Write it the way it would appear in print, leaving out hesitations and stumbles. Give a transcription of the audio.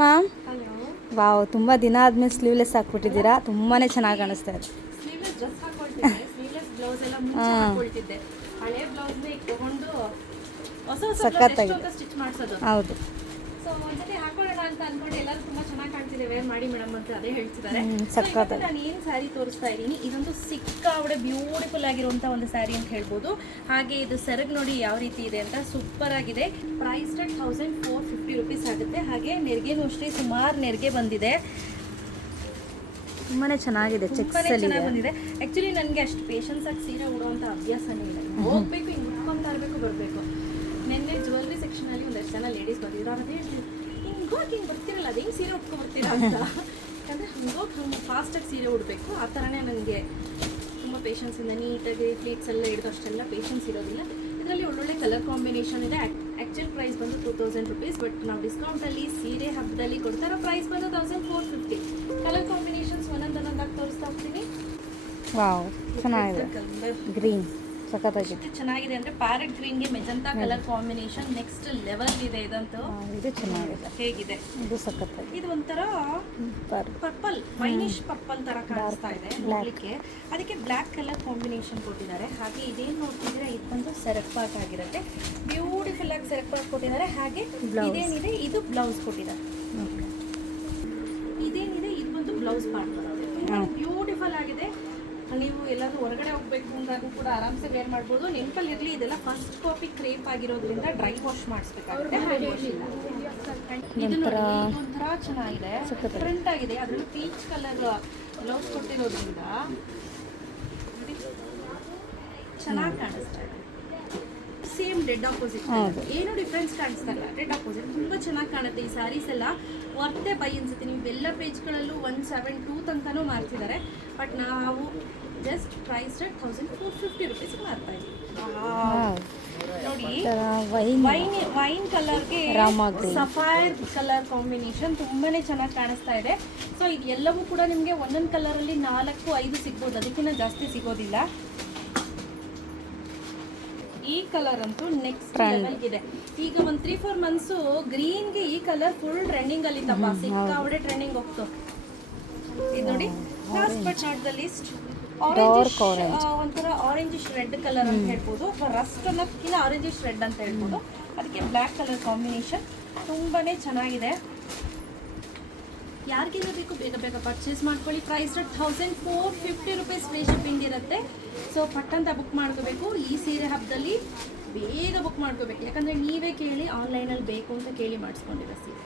Ma'am hello. Wow, ತುಂಬ ದಿನ ಆದಮೇಲೆ ಸ್ಲೀವ್ಲೆಸ್ ಹಾಕ್ಬಿಟ್ಟಿದ್ದೀರಾ, ತುಂಬಾ ಚೆನ್ನಾಗಿ ಕಾಣಿಸ್ತಾ ಇದೆ. ಸ್ಲೀವ್ಲೆಸ್ ಡ್ರೆಸ್ ಹಾಕೊಳ್ತಿದ್ದೆ, ಸ್ಲೀವ್ಲೆಸ್ ಬ್ಲೌಸ್ ಎಲ್ಲ ಮುಂಚೆ ಹಾಕೊಳ್ತಿದ್ದೆ. ಹಳೆ ಬ್ಲೌಸ್ನ ಈಗ ತಗೊಂಡು ಹೊಸ ಹೊಸ ಬ್ಲೌಸ್ ಎಷ್ಟು ಅಂತ ಸ್ಟಿಚ್ ಮಾಡಿಸೋದು. ಹೌದು. ಸೊ ಒಂದ್ಸತಿ ಹಾಕೊಳ್ಳೋಣ ಅಂತ ಅನ್ಕೊಂಡು ಎಲ್ಲರೂ ತುಂಬಾ ಚೆನ್ನಾಗಿ ಕಾಣ್ತಿದೆ, ವೇರ್ ಮಾಡಿ ಮೇಡಮ್ ಅಂತ ಅದೇ ಹೇಳ್ತಿದ್ದಾರೆ. ಸಖತ್ತಾಗಿ. ನಾನು ಏನು ಸ್ಯಾರಿ ತೋರಿಸ್ತಾ ಇದ್ದೀನಿ, ಇದೊಂದು ಸಿಕ್ಕಾಪಟ್ಟೆ ಬ್ಯೂಟಿಫುಲ್ ಆಗಿರುವಂಥ ಒಂದು ಸ್ಯಾರಿ ಅಂತ ಹೇಳ್ಬೋದು. ಹಾಗೆ ಇದು ಸೆರಗ್ ನೋಡಿ ಯಾವ ರೀತಿ ಇದೆ ಅಂತ, ಸೂಪರ್ ಆಗಿದೆ. ಪ್ರೈಸ್ 1450 ರುಪೀಸ್ ಆಗುತ್ತೆ. ಹಾಗೆ ನೆರಿಗೆನೂ ಅಷ್ಟೇ ಸುಮಾರು ನೆರಿಗೆ ಬಂದಿದೆ, ತುಂಬಾ ಚೆನ್ನಾಗಿದೆ. ತುಂಬಾನೇ ಚೆನ್ನಾಗಿ ಬಂದಿದೆ. ಆ್ಯಕ್ಚುಲಿ ನನಗೆ ಅಷ್ಟು ಪೇಷನ್ಸ್ ಆಗಿ ಸೀರೆ ಉಡುವಂಥ ಅಭ್ಯಾಸನೇ ಇಲ್ಲ. ಹೋಗ್ಬೇಕು, ಹಿಂಗೆ ಉಟ್ಕೊಂತಾ ಇರಬೇಕು, ಬರಬೇಕು. ನಿನ್ನೆ ಜ್ಯುವೆಲ್ರಿ ಸೆಕ್ಷನಲ್ಲಿ ಒಂದಷ್ಟು ಜನ ಲೇಡೀಸ್ ಬಂದಿದ್ರು. ಅವತ್ತು ಹೇಳ್ತೀವಿ, ಹಿಂಗೆ ಬರ್ತಿರಲ್ಲ, ಅದು ಹಿಂಗೆ ಸೀರೆ ಉಟ್ಕೊಬರ್ತೀರಾ ಅಂತ. ಯಾಕಂದರೆ ಹಂಗೆ ಫಾಸ್ಟಾಗಿ ಸೀರೆ ಉಡಬೇಕು. ಆ ಥರನೇ ನನಗೆ ತುಂಬ ಪೇಷನ್ಸಿಂದ ನೀಟಾಗಿ ಫ್ಲೀಟ್ಸ್ ಎಲ್ಲ ಹಿಡಿದು ಅಷ್ಟೆಲ್ಲ ಪೇಷನ್ಸ್ ಇರೋದಿಲ್ಲ. ಇದರಲ್ಲಿ ಒಳ್ಳೊಳ್ಳೆ ಕಲರ್ ಕಾಂಬಿನೇಷನ್ ಇದೆ. ಆ್ಯಕ್ಚುಯಲ್ ಪ್ರೈಸ್ ಬಂದು 2000 ರುಪೀಸ್, ಬಟ್ ನಾವು ಡಿಸ್ಕೌಂಟಲ್ಲಿ ಸೀರೆ ಹಬ್ಬದಲ್ಲಿ ಕೊಡ್ತಾರೋ ಪ್ರೈಸ್ ಬಂದು 1450. ಕಲರ್ ಕಾಂಬಿನೇಷನ್ಸ್ ಒಂದೊಂದಾಗಿ ತೋರಿಸ್ತಾ ಹೋಗ್ತೀನಿ. ವಾವ್, ಚೆನ್ನಾಗಿದೆ. ಗ್ರೀನ್ ಸಖತ್ತಾಗಿದೆ. ಚೆನ್ನಾಗಿದೆ ಅಂದರೆ ಪ್ಯಾರೆಟ್ ಗ್ರೀನ್ಗೆ magenta colour combination next level ಇದೆ. ಇದಂತೂ ಇದು ಚೆನ್ನಾಗಿದೆ. ಹೇಗಿದೆ ಇದು ಸಖತ್ತಾಗಿದೆ. ಇದು ಒಂಥರ ಪರ್ಪಲ್, ವೈನಿಶ್ ಪರ್ಪಲ್ ತರ ಕಾಣಿಸ್ತಾ ಇದೆ ನೋಡ್ಲಿಕ್ಕೆ. ಅದಕ್ಕೆ ಬ್ಲ್ಯಾಕ್ ಕಲರ್ ಕಾಂಬಿನೇಷನ್ ಕೊಟ್ಟಿದ್ದಾರೆ. ಹಾಗೆ ಇದೇನು ನೋಡ್ತಿದ್ರೆ ಇದು ಬಂದು ಸೆರಗ್ ಪಾರ್ಟ್ ಆಗಿರುತ್ತೆ. ಬ್ಯೂಟಿಫುಲ್ ಆಗಿ ಸೆರಗ್ ಪಾರ್ಟ್ ಕೊಟ್ಟಿದ್ದಾರೆ. ಹಾಗೆ ಇದೇನಿದೆ ಇದು ಬ್ಲೌಸ್ ಕೊಟ್ಟಿದ್ದಾರೆ. ಇದೇನಿದೆ ಇದು ಬಂದು ಬ್ಲೌಸ್ ಪಾರ್ಟ್ ಬರುತ್ತೆ. ಬ್ಯೂಟಿಫುಲ್ ಆಗಿದೆ. ನೀವು ಎಲ್ಲಾದ್ರೂ ಹೊರಗಡೆ ಹೋಗ್ಬೇಕು ಅಂದಾಗೂ ಕೂಡ ಆರಾಮ್ಸೆ ವೇರ್ ಮಾಡ್ಬೋದು. ನೆನಪಲ್ಲಿ ಇರಲಿ, ಇದೆಲ್ಲ ಫಸ್ಟ್ ಕಾಪಿ ಕ್ರೇಪ್ ಆಗಿರೋದ್ರಿಂದ ಡ್ರೈ ವಾಶ್ ಮಾಡಿಸ್ಬೇಕಾಗುತ್ತೆ. ಇದು ನೋಡಿ, ಇದೊಂಥರ ಚೆನ್ನಾಗಿದೆ, ಡಿಫ್ರೆಂಟ್ ಆಗಿದೆ. ಅದರಲ್ಲಿ ಪೀಚ್ ಕಲರ್ ಬ್ಲೌಸ್ ಕೊಟ್ಟಿರೋದ್ರಿಂದ ಚೆನ್ನಾಗಿ ಕಾಣಿಸ್ತಾ ಇದೆ. ಸೇಮ್ ಡೆಡ್ ಆಪೋಸಿಟ್, ಏನು ಡಿಫ್ರೆನ್ಸ್ ಕಾಣಿಸ್ತಾ ಇಲ್ಲ. ಡೆಡ್ ಆಪೋಸಿಟ್ ತುಂಬ ಚೆನ್ನಾಗಿ ಕಾಣುತ್ತೆ. ಈ ಸ್ಯಾರೀಸ್ ಎಲ್ಲ ವರ್ತೆ ಬೈ ಅನ್ಸುತ್ತೆ. ನೀವು ಎಲ್ಲ ಪೇಜ್ಗಳಲ್ಲೂ 172 ತನಕನೂ ಮಾರ್ತಿದ್ದಾರೆ, ಬಟ್ ನಾವು ಜಸ್ಟ್ ಪ್ರೈಸ್ 1450 ರುಪೀಸ್ ಮಾರ್ತಾ ಇದ್ದೀವಿ. ನೋಡಿ, ವೈನ್ ಕಲರ್ಗೆ ಸಫೈರ್ ಕಲರ್ ಕಾಂಬಿನೇಷನ್ ತುಂಬಾನೇ ಚೆನ್ನಾಗಿ ಕಾಣಿಸ್ತಾ ಇದೆ. ಸೊ ಇದು ಎಲ್ಲವೂ ಕೂಡ ನಿಮಗೆ ಒಂದೊಂದು ಕಲರಲ್ಲಿ 4-5 ಸಿಗ್ಬೋದು, ಅದಕ್ಕಿಂತ ಜಾಸ್ತಿ ಸಿಗೋದಿಲ್ಲ. ಈ ಕಲರ್ ಅಂತೂ ನೆಕ್ಸ್ಟ್ ಲೆವೆಲ್ ಇದೆ. ಈಗ ಒಂದು 3-4 ಮಂತ್ಸು ಗ್ರೀನ್ಗೆ ಈ ಕಲರ್ ಫುಲ್ ಟ್ರೆಂಡಿಂಗ್ ಅಲ್ಲಿ ತಪ್ಪ, ಸಿಕ್ಕಾಪಟ್ಟೆ ಟ್ರೆಂಡಿಂಗ್ ಹೋಗ್ತು. ಇದು ನೋಡಿ, last but not the least orange, ಒಂಥರ ಆರೆಂಜಿಶ್ ರೆಡ್ ಕಲರ್ ಅಂತ ಹೇಳ್ಬೋದು, ಅಥವಾ ರಸ್ಟ್ ಅನ್ನೋದಕ್ಕಿಂತ ಆರೆಂಜಿಶ್ ರೆಡ್ ಅಂತ ಹೇಳ್ಬೋದು. ಅದಕ್ಕೆ ಬ್ಲ್ಯಾಕ್ ಕಲರ್ ಕಾಂಬಿನೇಷನ್ ತುಂಬಾನೇ ಚೆನ್ನಾಗಿದೆ. ಯಾರಿಗೆಲ್ಲ ಬೇಕು ಬೇಗ ಬೇಗ ಪರ್ಚೇಸ್ ಮಾಡ್ಕೊಳ್ಳಿ. ಪ್ರೈಸ್ 1450 ರುಪೀಸ್, ಫ್ರೀ ಶಿಪ್ಪಿಂಗ್ ಇರುತ್ತೆ. ಸೊ ಪಟ್ಟಂತ ಬುಕ್ ಮಾಡ್ಕೋಬೇಕು. ಈ ಸೀರೆ ಹಬ್ಬದಲ್ಲಿ ಬೇಗ ಬುಕ್ ಮಾಡ್ಕೋಬೇಕು, ಯಾಕಂದರೆ ನೀವೇ ಕೇಳಿ ಆನ್ಲೈನಲ್ಲಿ ಬೇಕು ಅಂತ ಕೇಳಿ ಮಾಡಿಸ್ಕೊಂಡಿರೋ ಸೀರೆ.